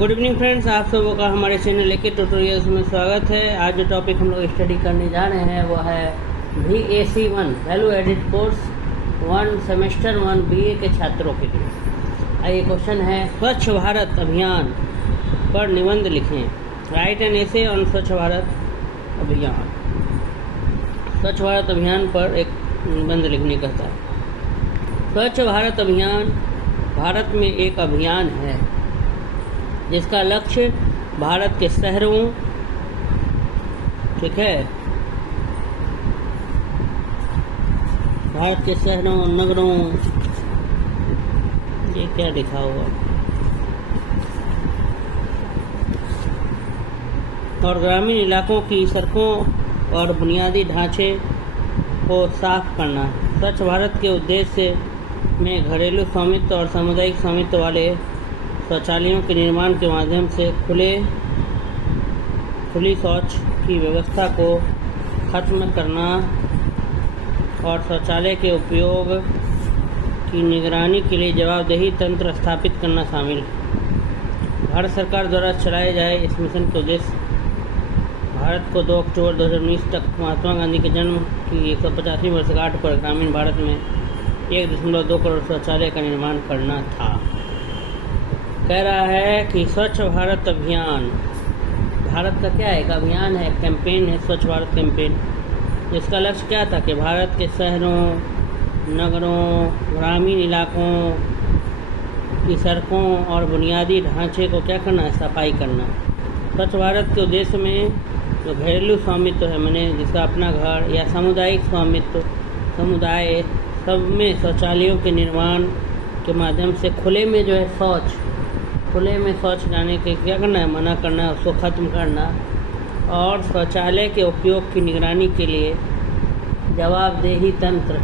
Good evening friends, आप सबों का हमारे चैनल लेके ट्यूटोरियल्स में स्वागत है। आज जो टॉपिक हम लोग स्टडी करने जा रहे हैं वो है VAC1 value added course 1 semester 1 BA के छात्रों के लिए। आइए क्वेश्चन है, स्वच्छ भारत अभियान पर निबंध लिखें। राइट एन एसे ऑन स्वच्छ भारत अभियान। स्वच्छ भारत अभियान पर एक निबंध लिखने का था। स्वच्छ भारत अभियान भारत में एक अभियान है जिसका लक्ष्य भारत के शहरों, ठीक है, भारत के शहरों, नगरों, ये क्या लिखा हुआ, और ग्रामीण इलाकों की सड़कों और बुनियादी ढांचे को साफ करना। स्वच्छ भारत के उद्देश्य में घरेलू स्वामित्व और सामुदायिक स्वामित्व वाले शौचालयों के निर्माण के माध्यम से खुली शौच की व्यवस्था को खत्म करना और शौचालय के उपयोग की निगरानी के लिए जवाबदेही तंत्र स्थापित करना शामिल है। भारत सरकार द्वारा चलाए जाए इस मिशन के उद्देश्य भारत को 2 अक्टूबर 2019 तक महात्मा गांधी के जन्म की 150वीं वर्षगांठ पर ग्रामीण भारत में 1.2 करोड़ शौचालय का निर्माण करना था। कह रहा है कि स्वच्छ भारत अभियान भारत का क्या है, एक अभियान है, कैंपेन है, स्वच्छ भारत कैंपेन, जिसका लक्ष्य क्या था कि भारत के शहरों, नगरों, ग्रामीण इलाकों की सड़कों और बुनियादी ढांचे को क्या करना है, सफाई करना। स्वच्छ भारत के उद्देश्य में जो घरेलू स्वामित्व है, मैंने जिसका अपना घर या सामुदायिक स्वामित्व, समुदाय सब में शौचालयों के निर्माण के माध्यम से खुले में जो है खुले में शौच जाने के क्या करना है, मना करना है, उसको ख़त्म करना, और शौचालय के उपयोग की निगरानी के लिए जवाबदेही तंत्र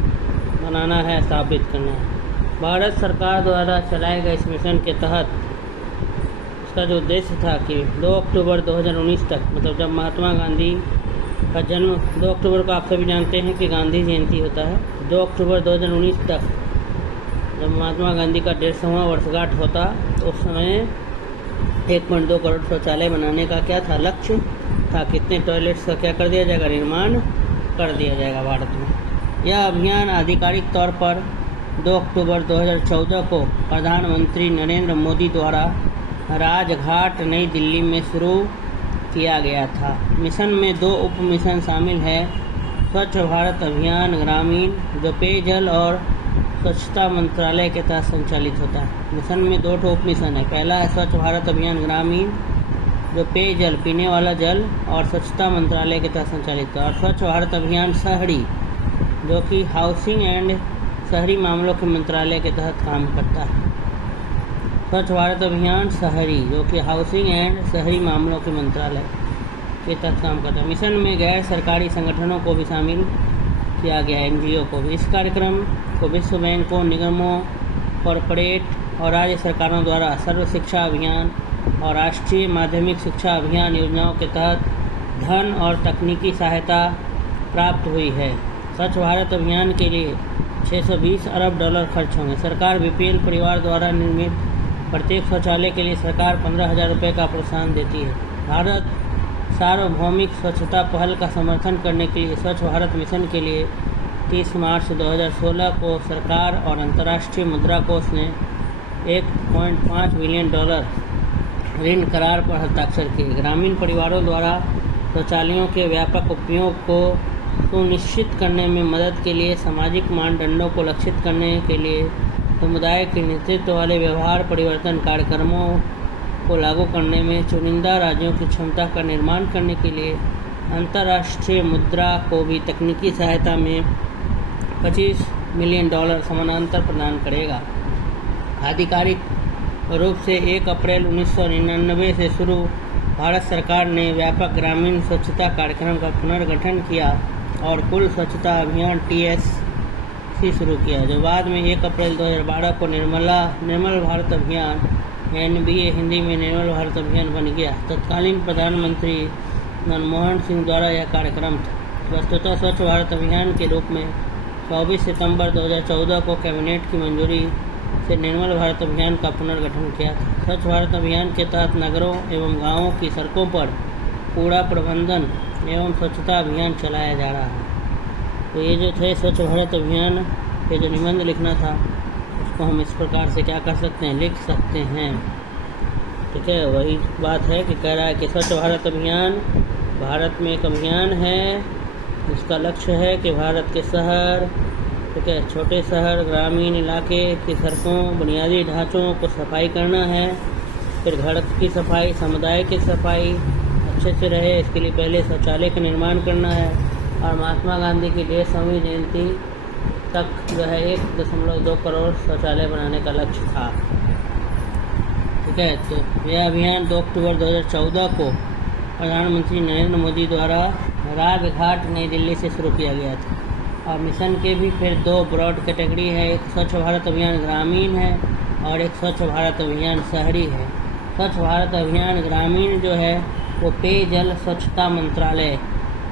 बनाना है, स्थापित करना है। भारत सरकार द्वारा चलाए गए इस मिशन के तहत इसका जो उद्देश्य था कि 2 अक्टूबर 2019 तक, मतलब जब महात्मा गांधी का जन्म 2 अक्टूबर को आप सभी जानते हैं कि गांधी जयंती होता है, 2 अक्टूबर 2019 तक जब महात्मा गांधी का 150वां वर्षगांठ होता तो उस समय 1.2 करोड़ शौचालय बनाने का क्या था, लक्ष्य था। कितने टॉयलेट्स का क्या कर दिया जाएगा, निर्माण कर दिया जाएगा भारत में। यह अभियान आधिकारिक तौर पर 2 अक्टूबर 2014 को प्रधानमंत्री नरेंद्र मोदी द्वारा राजघाट नई दिल्ली में शुरू किया गया था। मिशन में 2 उप मिशन शामिल है। स्वच्छ भारत अभियान ग्रामीण, जो पेयजल और स्वच्छता मंत्रालय के तहत संचालित होता है। मिशन में 2 उप मिशन है। पहला है स्वच्छ भारत अभियान ग्रामीण, जो पेयजल, पीने वाला जल और स्वच्छता मंत्रालय के तहत संचालित है, और स्वच्छ भारत अभियान शहरी, जो कि हाउसिंग एंड शहरी मामलों के मंत्रालय के तहत काम करता है। स्वच्छ भारत अभियान शहरी, जो कि हाउसिंग एंड शहरी मामलों के मंत्रालय के तहत काम करता है। मिशन में गैर सरकारी संगठनों को भी शामिल किया गया, NGO को भी। इस कार्यक्रम को विश्व बैंकों, निगमों, कॉरपोरेट और राज्य सरकारों द्वारा सर्व शिक्षा अभियान और राष्ट्रीय माध्यमिक शिक्षा अभियान योजनाओं के तहत धन और तकनीकी सहायता प्राप्त हुई है। स्वच्छ भारत अभियान के लिए $620 अरब खर्च होंगे। सरकार BPL परिवार द्वारा निर्मित प्रत्येक शौचालय के लिए सरकार 15,000 रुपये का प्रोत्साहन देती है। भारत सार्वभौमिक स्वच्छता पहल का समर्थन करने के लिए स्वच्छ भारत मिशन के लिए 30 मार्च 2016 को सरकार और अंतर्राष्ट्रीय मुद्रा कोष ने $1.5 बिलियन ऋण करार पर हस्ताक्षर किए। ग्रामीण परिवारों द्वारा शौचालयों के व्यापक उपयोग को सुनिश्चित करने में मदद के लिए सामाजिक मानदंडों को लक्षित करने के लिए समुदाय के नेतृत्व वाले व्यवहार परिवर्तन कार्यक्रमों को लागू करने में चुनिंदा राज्यों की क्षमता का निर्माण करने के लिए अंतर्राष्ट्रीय मुद्रा को भी तकनीकी सहायता में $25 मिलियन समानांतर प्रदान करेगा। आधिकारिक रूप से 1 अप्रैल 1999 से शुरू भारत सरकार ने व्यापक ग्रामीण स्वच्छता कार्यक्रम का पुनर्गठन किया और कुल स्वच्छता अभियान TSC शुरू किया, जो बाद में 1 अप्रैल 2012 को निर्मल भारत अभियान NBA हिंदी में निर्मल भारत अभियान बन गया। तत्कालीन प्रधानमंत्री मनमोहन सिंह द्वारा यह कार्यक्रम था। वस्तुतः स्वच्छ भारत अभियान के रूप में 24 सितंबर 2014 को कैबिनेट की मंजूरी से निर्मल भारत अभियान का पुनर्गठन किया था। स्वच्छ भारत अभियान के तहत नगरों एवं गांवों की सड़कों पर कूड़ा प्रबंधन एवं स्वच्छता अभियान चलाया जा रहा है। तो ये जो थे स्वच्छ भारत अभियान पे जो निबंध लिखना था उसको हम इस प्रकार से क्या कर सकते हैं, लिख सकते हैं। ठीक है, वही बात है कि कह रहा है कि स्वच्छ भारत अभियान भारत में एक अभियान है जिसका लक्ष्य है कि भारत के शहर, ठीक है, छोटे शहर, ग्रामीण इलाके की सड़कों, बुनियादी ढांचों को सफाई करना है। फिर घर की सफाई, समुदाय की सफाई अच्छे से रहे, इसके लिए पहले शौचालय का निर्माण करना है। और महात्मा गांधी की 150वीं जयंती तक जो है 1.2 करोड़ शौचालय बनाने का लक्ष्य था। ठीक है, तो यह अभियान 2 अक्टूबर 2014 को प्रधानमंत्री नरेंद्र मोदी द्वारा राजघाट नई दिल्ली से शुरू किया गया था। और मिशन के भी फिर 2 ब्रॉड कैटेगरी है, एक स्वच्छ भारत अभियान ग्रामीण है और एक स्वच्छ भारत अभियान शहरी है। स्वच्छ भारत अभियान ग्रामीण जो है वो पेयजल स्वच्छता मंत्रालय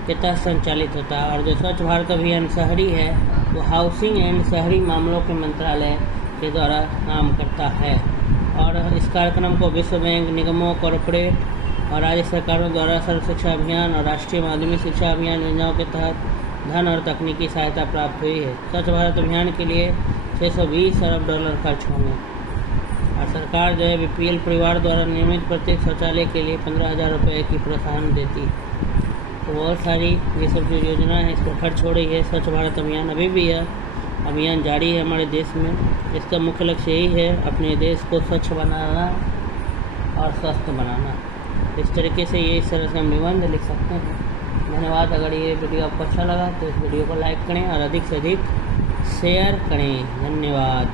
के तहत संचालित होता है, और जो स्वच्छ भारत अभियान शहरी है वो हाउसिंग एंड शहरी मामलों के मंत्रालय के द्वारा काम करता है। और इस कार्यक्रम को विश्व बैंक, निगमों, कॉरपोरेट और राज्य सरकारों द्वारा सर्व शिक्षा अभियान और राष्ट्रीय माध्यमिक शिक्षा अभियान योजनाओं के तहत धन और तकनीकी सहायता प्राप्त हुई है। स्वच्छ भारत अभियान के लिए $620 अरब खर्च होंगे। और सरकार जो है BPL परिवार द्वारा निर्मित प्रत्येक शौचालय के लिए 15,000 रुपये की प्रोत्साहन देती है। तो बहुत सारी ये सब जो योजना है इस पर खर्च हो रही है। स्वच्छ भारत अभियान अभी भी है, अभियान जारी है हमारे देश में। इसका मुख्य लक्ष्य यही है अपने देश को स्वच्छ बनाना और स्वस्थ बनाना। इस तरीके से ये इस तरह से हम निबंध लिख सकते हैं। धन्यवाद। अगर ये वीडियो आपको अच्छा लगा तो इस वीडियो को लाइक करें और अधिक से अधिक शेयर करें। धन्यवाद।